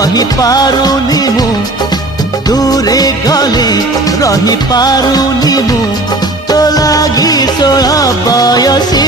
रही पारुनी मु दूरे गले रही पारुनी मु तो लागी 16 बयसी